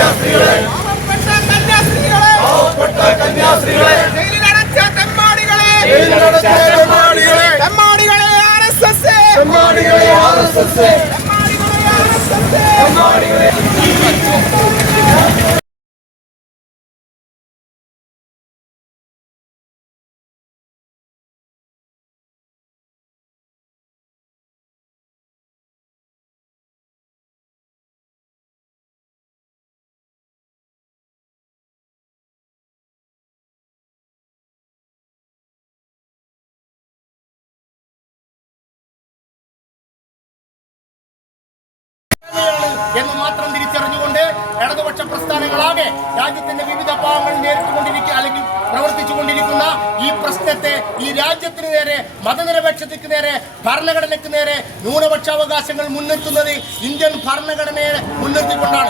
കന്യാസ്ത്രീകളെ കന്യാസ്ത്രീകളെ R S S എന്ന് മാത്രം തിരിച്ചറിഞ്ഞുകൊണ്ട് ഇടതുപക്ഷ പ്രസ്ഥാനങ്ങളാകെ രാജ്യത്തിന്റെ വിവിധ ഭാഗങ്ങൾ നേരിട്ടുകൊണ്ടിരിക്കുക അല്ലെങ്കിൽ പ്രവർത്തിച്ചുകൊണ്ടിരിക്കുന്ന ഈ പ്രശ്നത്തെ ഈ രാജ്യത്തിന് നേരെ മതനിരപേക്ഷതയ്ക്ക് നേരെ ഭരണഘടനയ്ക്ക് നേരെ ന്യൂനപക്ഷാവകാശങ്ങൾ മുൻനിർത്തുന്നത് ഇന്ത്യൻ ഭരണഘടനയെ മുൻനിർത്തിക്കൊണ്ടാണ്.